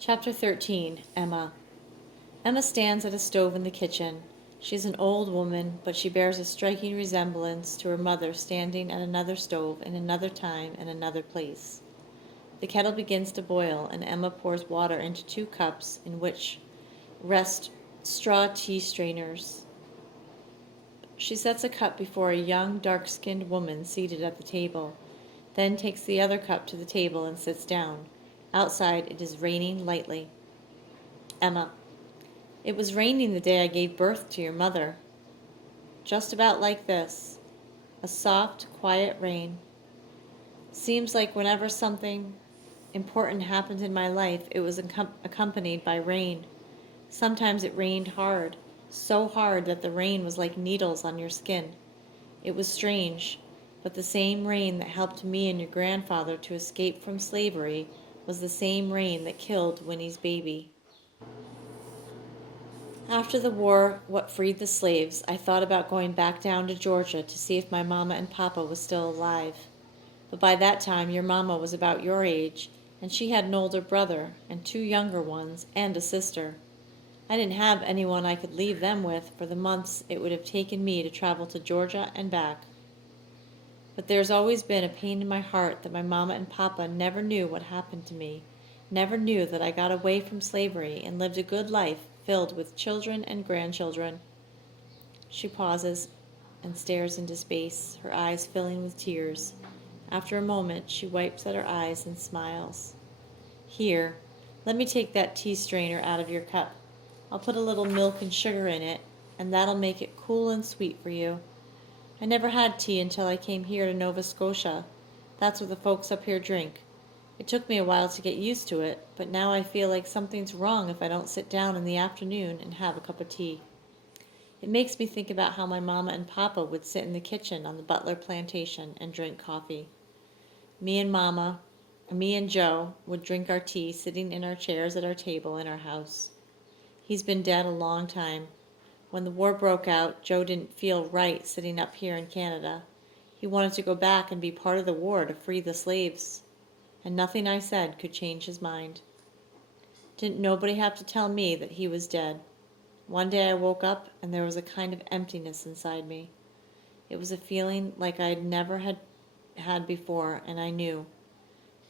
Chapter 13. Emma. Emma stands at a stove in the kitchen. She is an old woman, but she bears a striking resemblance to her mother standing at another stove in another time and another place. The kettle begins to boil, and Emma pours water into 2 cups in which rest straw tea strainers. She sets a cup before a young, dark-skinned woman seated at the table, then takes the other cup to the table and sits down. Outside it is raining lightly. Emma. It was raining the day I gave birth to your mother. Just about like this. A soft, quiet rain. Seems like whenever something important happened in my life, it was accompanied by rain. Sometimes it rained hard, so hard that the rain was like needles on your skin. It was strange, but the same rain that helped me and your grandfather to escape from slavery was the same rain that killed Winnie's baby. After the war, what freed the slaves, I thought about going back down to Georgia to see if my mama and papa was still alive. But by that time your mama was about your age, and she had an older brother, and 2 younger ones, and a sister. I didn't have anyone I could leave them with for the months it would have taken me to travel to Georgia and back. But there's always been a pain in my heart that my mama and papa never knew what happened to me, never knew that I got away from slavery and lived a good life filled with children and grandchildren. She pauses and stares into space, her eyes filling with tears. After a moment, she wipes at her eyes and smiles. Here, let me take that tea strainer out of your cup. I'll put a little milk and sugar in it, and that'll make it cool and sweet for you. I never had tea until I came here to Nova Scotia. That's what the folks up here drink. It took me a while to get used to it, but now I feel like something's wrong if I don't sit down in the afternoon and have a cup of tea. It makes me think about how my mama and papa would sit in the kitchen on the Butler plantation and drink coffee. Me and Joe would drink our tea sitting in our chairs at our table in our house. He's been dead a long time. When the war broke out, Joe didn't feel right sitting up here in Canada. He wanted to go back and be part of the war to free the slaves. And nothing I said could change his mind. Didn't nobody have to tell me that he was dead. One day I woke up and there was a kind of emptiness inside me. It was a feeling like I never had before, and I knew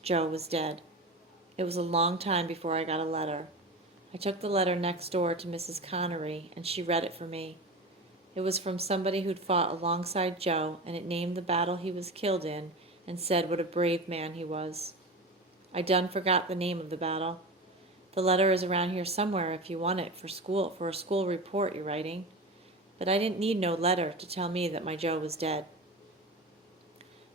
Joe was dead. It was a long time before I got a letter. I took the letter next door to Mrs. Connery, and she read it for me. It was from somebody who'd fought alongside Joe, and it named the battle he was killed in and said what a brave man he was. I done forgot the name of the battle. The letter is around here somewhere if you want it for a school report you're writing. But I didn't need no letter to tell me that my Joe was dead.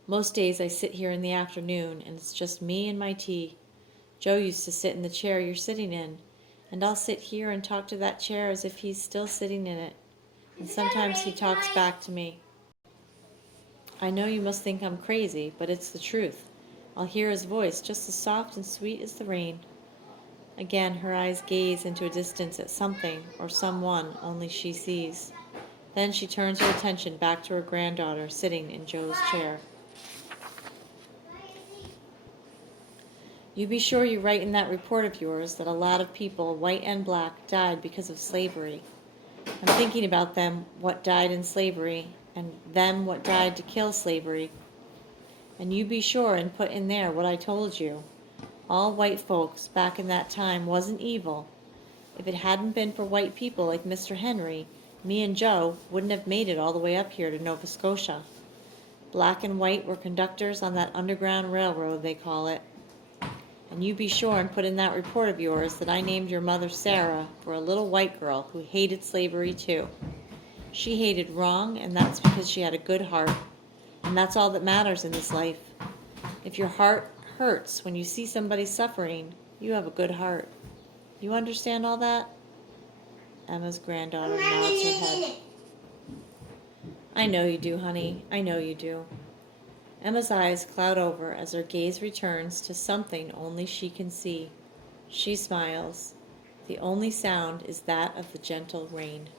Most days I sit here in the afternoon, and it's just me and my tea. Joe used to sit in the chair you're sitting in, and I'll sit here and talk to that chair as if he's still sitting in it. And sometimes he talks back to me. I know you must think I'm crazy, but it's the truth. I'll hear his voice just as soft and sweet as the rain. Again her eyes gaze into a distance at something or someone only she sees. Then she turns her attention back to her granddaughter sitting in Joe's chair. You be sure you write in that report of yours that a lot of people, white and black, died because of slavery. I'm thinking about them, what died in slavery, and them what died to kill slavery. And you be sure and put in there what I told you. All white folks back in that time wasn't evil. If it hadn't been for white people like Mr. Henry, me and Joe wouldn't have made it all the way up here to Nova Scotia. Black and white were conductors on that underground railroad, they call it. And you be sure and put in that report of yours that I named your mother Sarah for a little white girl who hated slavery too. She hated wrong, and that's because she had a good heart. And that's all that matters in this life. If your heart hurts when you see somebody suffering, you have a good heart. You understand all that? Emma's granddaughter nods her head. I know you do, honey. I know you do. Emma's eyes cloud over as her gaze returns to something only she can see. She smiles. The only sound is that of the gentle rain.